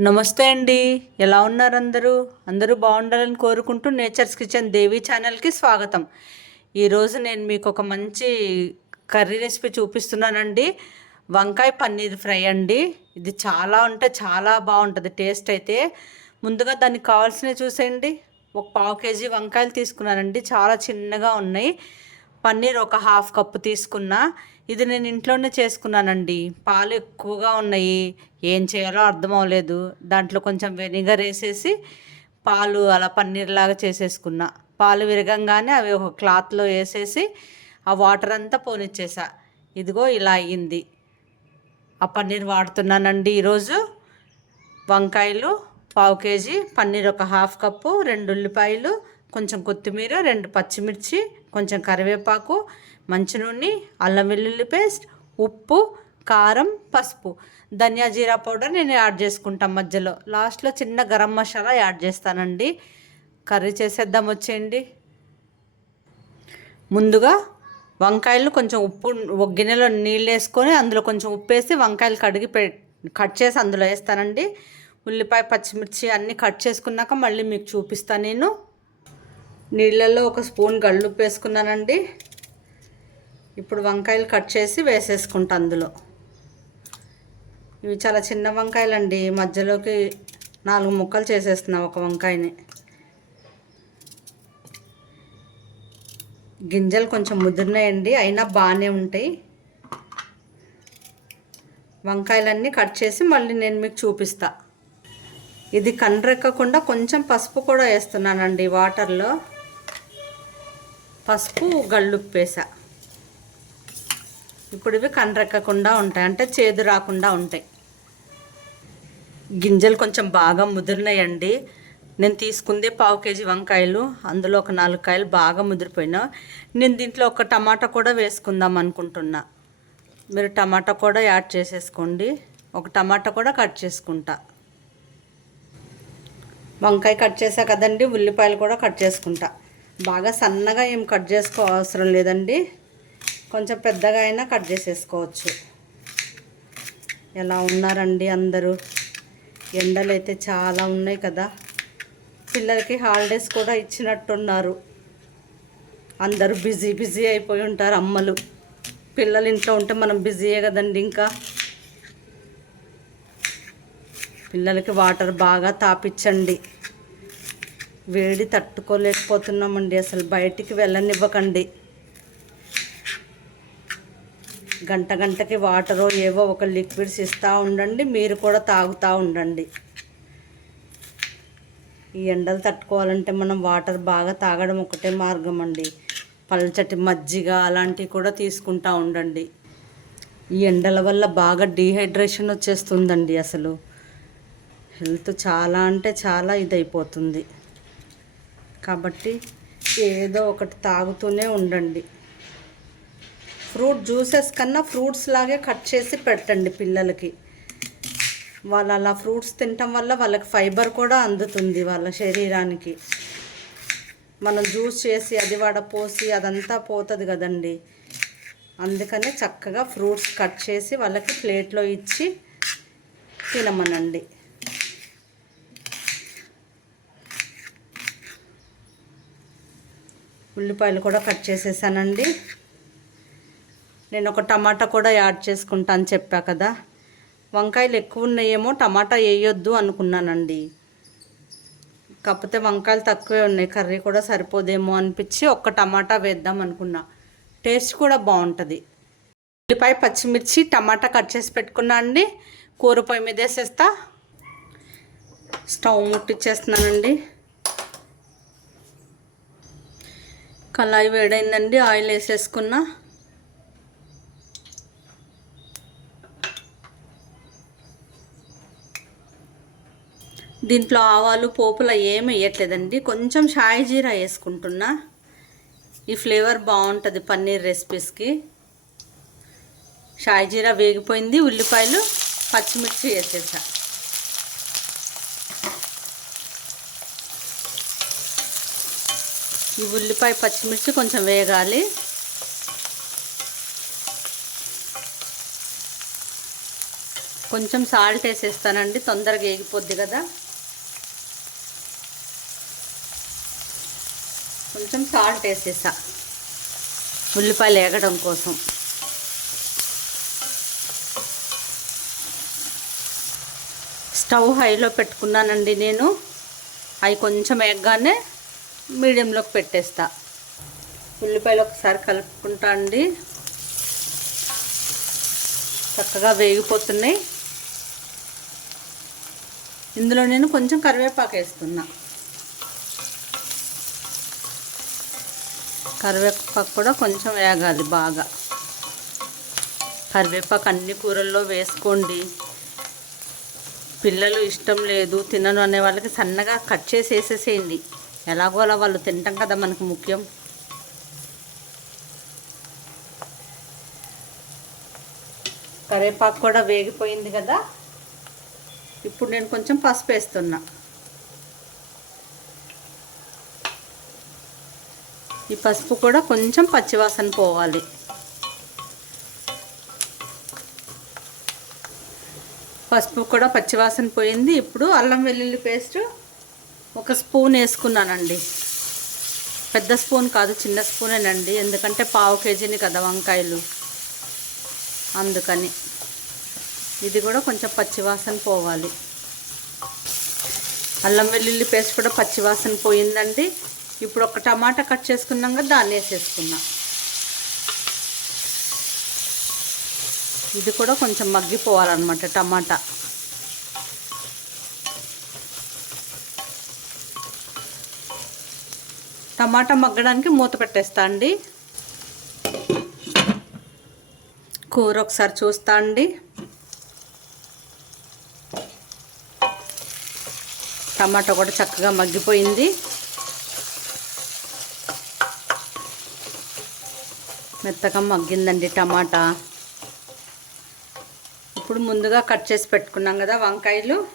నమస్తే అండి. ఎలా ఉన్నారు అందరూ? అందరూ బాగుండాలని కోరుకుంటూ నేచర్స్ కిచెన్ దేవి ఛానల్కి స్వాగతం. ఈరోజు నేను మీకు ఒక మంచి కర్రీ రెసిపీ చూపిస్తున్నానండి. వంకాయ పన్నీర్ ఫ్రై అండి. ఇది చాలా అంటే చాలా బాగుంటుంది టేస్ట్ అయితే. ముందుగా దానికి కావాల్సినవి చూసేయండి. ఒక పావు కేజీ వంకాయలు తీసుకున్నానండి. చాలా చిన్నగా ఉన్నాయి. పన్నీర్ ఒక హాఫ్ కప్పు తీసుకున్నా. ఇది నేను ఇంట్లోనే చేసుకున్నానండి. పాలు ఎక్కువగా ఉన్నాయి. ఏం చేయాలో అర్థం అవ్వలేదు. దాంట్లో కొంచెం వెనిగర్ వేసేసి పాలు అలా పన్నీర్ లాగా చేసేసుకున్నా. పాలు విరగంగానే అవి ఒక క్లాత్లో వేసేసి ఆ వాటర్ అంతా పోనిచ్చేసా. ఇదిగో ఇలా అయ్యింది. ఆ పన్నీర్ వాడుతున్నానండి ఈరోజు. వంకాయలు పావు కేజీ పన్నీర్ ఒక హాఫ్ కప్పు రెండు ఉల్లిపాయలు కొంచెం కొత్తిమీర రెండు పచ్చిమిర్చి కొంచెం కరివేపాకు మంచి నూనె అల్లం వెల్లుల్లి పేస్ట్ ఉప్పు కారం పసుపు. ధనియా జీరా పౌడర్ నేను యాడ్ చేసుకుంటాను మధ్యలో. లాస్ట్లో చిన్న గరం మసాలా యాడ్ చేస్తానండి. కర్రీ చేసేద్దాం వచ్చేయండి. ముందుగా వంకాయలు కొంచెం ఉప్పు ఒక గిన్నెలో నీళ్ళు వేసుకొని అందులో కొంచెం ఉప్పు వేసి వంకాయలు కడిగి పె కట్ చేసి అందులో వేస్తానండి. ఉల్లిపాయ పచ్చిమిర్చి అన్నీ కట్ చేసుకున్నాక మళ్ళీ మీకు చూపిస్తాను నేను. నీళ్ళల్లో ఒక స్పూన్ గళ్ళుప్పు వేసుకున్నానండి ఇప్పుడు వంకాయలు కట్ చేసి వేసేసుకుంటా అందులో. ఇవి చాలా చిన్న వంకాయలండి. మధ్యలోకి నాలుగు ముక్కలు చేసేస్తున్నా ఒక వంకాయని. గింజలు కొంచెం ముదిరినాయండి. అయినా బాగానే ఉంటాయి. వంకాయలన్నీ కట్ చేసి మళ్ళీ నేను మీకు చూపిస్తా. ఇది కండ్రెక్కకుండా కొంచెం పసుపు కూడా వేస్తున్నానండి వాటర్లో. పసుపు గళ్ళుప్పేసా. ఇప్పుడు ఇవి కండ్రెక్కకుండా ఉంటాయి. అంటే చేదు రాకుండా ఉంటాయి. గింజలు కొంచెం బాగా ముదిరినాయండి. నేను తీసుకుందే పావు కేజీ వంకాయలు. అందులో ఒక నాలుగు కాయలు బాగా ముదిరిపోయినా. నేను దీంట్లో ఒక టమాటా కూడా వేసుకుందాం అనుకుంటున్నా. మీరు టమాటా కూడా యాడ్ చేసేసుకోండి. ఒక టమాటా కూడా కట్ చేసుకుంటా. వంకాయ కట్ చేసా కదండి. ఉల్లిపాయలు కూడా కట్ చేసుకుంటా. బాగా సన్నగా ఏం కట్ చేసుకో అవసరం లేదండి. కొంచెం పెద్దగా అయినా కట్ చేసేసుకోవచ్చు. ఎలా ఉన్నారండి అందరూ? ఎండలు అయితే చాలా ఉన్నాయి కదా. పిల్లలకి హాలిడేస్ కూడా ఇచ్చినట్టున్నారు. అందరూ బిజీ బిజీ అయిపోయి ఉంటారు అమ్మలు. పిల్లలు ఇంట్లో ఉంటే మనం బిజీయే కదండి ఇంకా. పిల్లలకి వాటర్ బాగా తాపించండి వేడి తట్టుకోలేకపోతున్నామండి. అసలు బయటికి వెళ్ళనివ్వకండి. గంట గంటకి వాటరో ఏవో ఒక లిక్విడ్స్ ఇస్తూ ఉండండి. మీరు కూడా తాగుతూ ఉండండి. ఈ ఎండలు తట్టుకోవాలంటే మనం వాటర్ బాగా తాగడం ఒకటే మార్గం అండి పల్చటి మజ్జిగ అలాంటివి కూడా తీసుకుంటూ ఉండండి. ఈ ఎండల వల్ల బాగా డీహైడ్రేషన్ వచ్చేస్తుందండి అసలు. హెల్త్ చాలా అంటే చాలా ఇదైపోతుంది. కాబట్టి ఏదో ఒకటి తాగుతూనే ఉండండి. ఫ్రూట్ జ్యూసెస్ కన్నా ఫ్రూట్స్ లాగే కట్ చేసి పెట్టండి పిల్లలకి. వాళ్ళు అలా ఫ్రూట్స్ తినటం వల్ల వాళ్ళకి ఫైబర్ కూడా అందుతుంది వాళ్ళ శరీరానికి. మనం జ్యూస్ చేసి అది వడపోసి అదంతా పోతుంది కదండి. అందుకనే చక్కగా ఫ్రూట్స్ కట్ చేసి వాళ్ళకి ప్లేట్లో ఇచ్చి తినమనండి. ఉల్లిపాయలు కూడా కట్ చేసేసానండి. నేను ఒక టమాటా కూడా యాడ్ చేసుకుంటాను చెప్పా కదా. వంకాయలు ఎక్కువ ఉన్నాయేమో టమాటా వేయొద్దు అనుకున్నానండి. కాకపోతే వంకాయలు తక్కువే ఉన్నాయి కర్రీ కూడా సరిపోదేమో అనిపించి ఒక్క టమాటా వేద్దాం అనుకున్నా. టేస్ట్ కూడా బాగుంటుంది. ఉల్లిపాయ పచ్చిమిర్చి టమాటా కట్ చేసి పెట్టుకున్నా అండి. కూర పొయ్యి మీద వేసేస్తా. స్టవ్ ముట్టిచ్చేస్తున్నానండి. కళాయి వేడైందండి ఆయిల్ వేసేసుకున్నా. దీంట్లో ఆవాలు పోపుల ఏమి వేయట్లేదండి. కొంచెం షాయి జీరా వేసుకుంటున్నా. ఈ ఫ్లేవర్ బాగుంటుంది పన్నీర్ రెసిపీస్కి. షాయి జీరా వేగిపోయింది ఉల్లిపాయలు పచ్చిమిర్చి వేసేసా. ఈ ఉల్లిపాయ పచ్చిమిర్చి కొంచెం వేగాలి. కొంచెం సాల్ట్ వేసేస్తానండి తొందరగా వేగిపోద్ది కదా. కొంచెం సాల్ట్ వేసేసా ఉల్లిపాయలు వేగడం కోసం. స్టవ్ హైలో పెట్టుకున్నానండి నేను. అవి కొంచెం ఎగ్గానే మీడియంలోకి పెట్టేస్తా. ఉల్లిపాయలు ఒకసారి కలుపుకుంటా అండి. చక్కగా వేగిపోతున్నాయి. ఇందులో నేను కొంచెం కరివేపాకు వేస్తున్నా. కరివేపాకు కూడా కొంచెం వేగాలి బాగా. కరివేపాకు అన్ని కూరల్లో వేసుకోండి. పిల్లలు ఇష్టం లేదు తినను అనే వాళ్ళకి సన్నగా కట్ చేసి వేసేసేయండి. ఎలాగో అలా వాళ్ళు తింటాం కదా మనకు ముఖ్యం. కరివేపాకు కూడా వేగిపోయింది కదా. ఇప్పుడు నేను కొంచెం పసుపు వేస్తున్నా. ఈ పసుపు కూడా కొంచెం పచ్చివాసన పోవాలి. పసుపు కూడా పచ్చివాసన పోయింది. ఇప్పుడు అల్లం వెల్లుల్లి పేస్ట్ ఒక స్పూన్ వేసుకున్నానండి. పెద్ద స్పూన్ కాదు చిన్న స్పూనేనండి. ఎందుకంటే పావు కేజీని కదా వంకాయలు. అందుకని. ఇది కూడా కొంచెం పచ్చివాసన పోవాలి. అల్లం వెల్లుల్లి పేస్ట్ కూడా పచ్చివాసన పోయిందండి. ఇప్పుడు ఒక టమాటా కట్ చేసుకున్నాం కదా దాన్ని వేసేసుకున్నా. ఇది కూడా కొంచెం మగ్గిపోవాలన్నమాట టమాటా. టమాటా మగ్గడానికి మూత పెట్టేస్తా అండి. కూర ఒకసారి చూస్తా అండి. టమాటా కూడా చక్కగా మగ్గిపోయింది. మెత్తగా మగ్గిందండి టమాటా. ఇప్పుడు ముందుగా కట్ చేసి పెట్టుకున్నాం కదా వంకాయలు.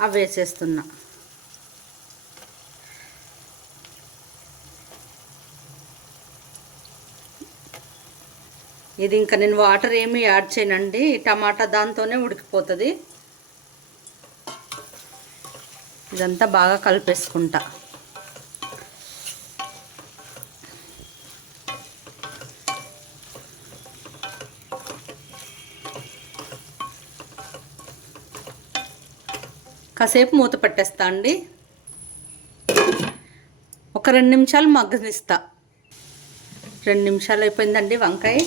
అవి వేసేస్తున్నా. ఇది ఇంకా నేను వాటర్ ఏమీ యాడ్ చేయనండి. టమాటా దాంతోనే ఉడికిపోతుంది. ఇదంతా బాగా కలిపేసుకుంటా. కాసేపు మూత పెట్టేస్తా అండి. ఒక రెండు నిమిషాలు మగ్గనిస్తా. రెండు నిమిషాలు అయిపోయిందండి వంకాయ.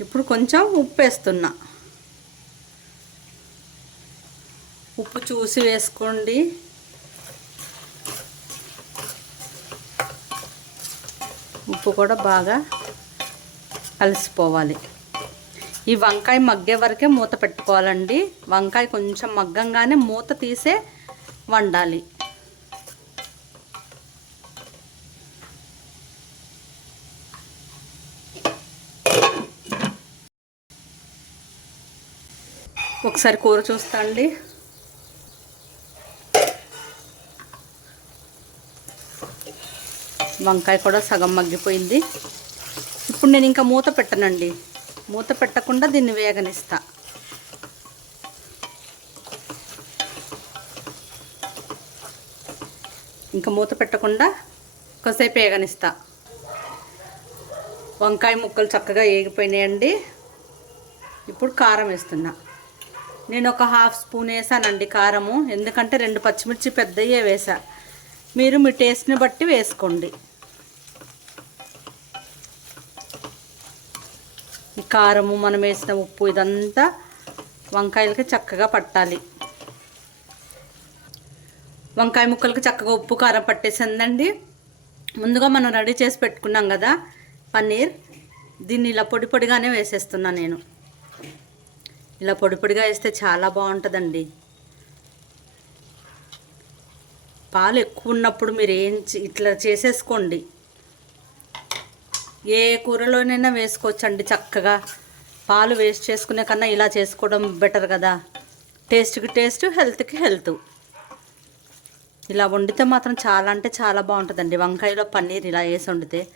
ఇప్పుడు కొంచెం ఉప్పు వేస్తున్నా ఉప్పు చూసి వేసుకోండి. ఉప్పు కూడా బాగా కలిసిపోవాలి. ఈ వంకాయ మగ్గే వరకే మూత పెట్టుకోవాలండి. వంకాయ కొంచెం మగ్గంగానే మూత తీసే వండాలి. ఒకసారి కూర చూస్తా అండి. వంకాయ కూడా సగం మగ్గిపోయింది. ఇప్పుడు నేను ఇంకా మూత పెట్టనండి. మూత పెట్టకుండా దీన్ని వేగనిస్తా. ఇంకా మూత పెట్టకుండా కాసేపు వేగనిస్తా. వంకాయ ముక్కలు చక్కగా వేగిపోయినాయండి. ఇప్పుడు కారం వేస్తున్నా. నేను ఒక హాఫ్ స్పూన్ వేసానండి కారము. ఎందుకంటే రెండు పచ్చిమిర్చి పెద్దయ్యే వేసా. మీరు మీ టేస్ట్ని బట్టి వేసుకోండి. ఈ కారము మనం వేసిన ఉప్పు ఇదంతా వంకాయలకి చక్కగా పట్టాలి. వంకాయ ముక్కలకి చక్కగా ఉప్పు కారం పట్టేసిందండి. ముందుగా మనం రెడీ చేసి పెట్టుకున్నాం కదా పన్నీర్. దీన్ని ఇలా పొడి పొడిగానే వేసేస్తున్నా నేను. ఇలా పొడి పొడిగా వేస్తే చాలా బాగుంటుందండి. పాలు ఎక్కువ ఉన్నప్పుడు మీరు ఏం చే- ఇట్లా చేసేసుకోండి. ఏ కూరలోనైనా వేసుకోవచ్చండి చక్కగా. పాలు వేస్ట్ చేసుకునే కన్నా ఇలా చేసుకోవడం బెటర్ కదా. టేస్ట్కి టేస్ట్ హెల్త్కి హెల్త్. ఇలా వండితే మాత్రం చాలా అంటే చాలా బాగుంటుందండి. వంకాయలో పన్నీర్ ఇలా వేసి వండితే.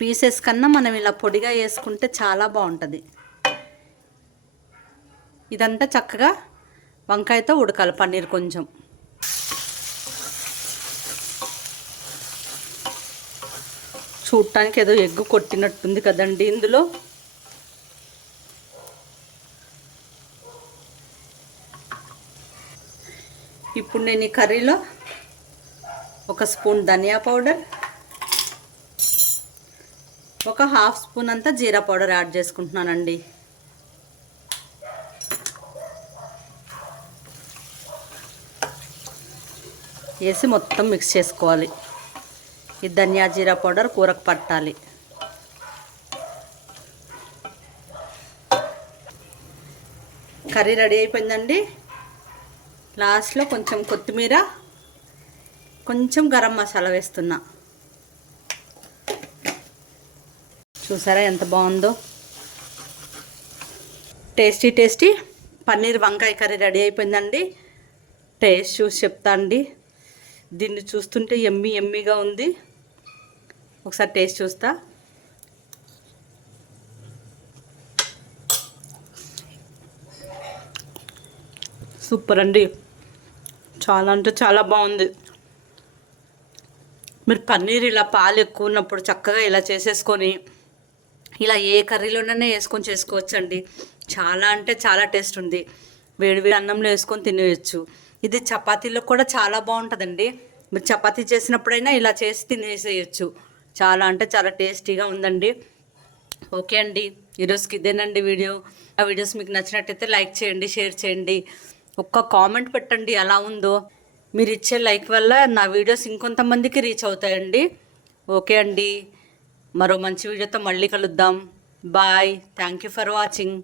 పీసెస్ కన్నా మనం ఇలా పొడిగా వేసుకుంటే చాలా బాగుంటుంది. ఇదంతా చక్కగా వంకాయతో ఉడకాలి పన్నీర్ కొంచెం. చూడటానికి ఏదో ఎగ్గు కొట్టినట్టుంది కదండి ఇందులో. ఇప్పుడు నేను ఈ కర్రీలో ఒక స్పూన్ ధనియా పౌడర్ ఒక హాఫ్ స్పూన్ అంతా జీరా పౌడర్ యాడ్ చేసుకుంటున్నానండి. వేసి మొత్తం మిక్స్ చేసుకోవాలి. ఈ ధనియా జీరా పౌడర్ కూరకు పట్టాలి. కర్రీ రెడీ అయిపోయిందండి. లాస్ట్లో కొంచెం కొత్తిమీర కొంచెం గరం మసాలా వేస్తున్నా. చూసారా ఎంత బాగుందో? Tasty tasty. పన్నీర్ వంకాయ కర్రీ రెడీ అయిపోయిందండి. టేస్ట్ చూసి చెప్తా అండి. దీన్ని చూస్తుంటే ఎమ్మి ఎమ్మిగా ఉంది. ఒకసారి టేస్ట్ చూస్తా. సూపర్ అండి. చాలా అంటే చాలా బాగుంది. మీరు పన్నీర్ ఇలా పాలు ఎక్కువ ఉన్నప్పుడు చక్కగా ఇలా చేసేసుకొని ఇలా ఏ కర్రీలోనైనా వేసుకొని చేసుకోవచ్చండి. చాలా అంటే చాలా టేస్ట్ ఉంది. వేడివేడి అన్నంలో వేసుకొని తినేయచ్చు. ఇది చపాతీలో కూడా చాలా బాగుంటుందండి. మీరు చపాతీ చేసినప్పుడైనా ఇలా చేసి తినేసేయచ్చు. చాలా అంటే చాలా టేస్టీగా ఉందండి. ఓకే అండి. ఈరోజుకి ఇదేనండి వీడియో. ఆ వీడియోస్ మీకు నచ్చినట్టయితే లైక్ చేయండి షేర్ చేయండి. ఒక్క కామెంట్ పెట్టండి ఎలా ఉందో. మీరు ఇచ్చే లైక్ వల్ల నా వీడియోస్ ఇంకొంతమందికి రీచ్ అవుతాయండి. ఓకే అండి. మరో మంచి వీడియోతో మళ్ళీ కలుద్దాం. Bye. Thank you for watching.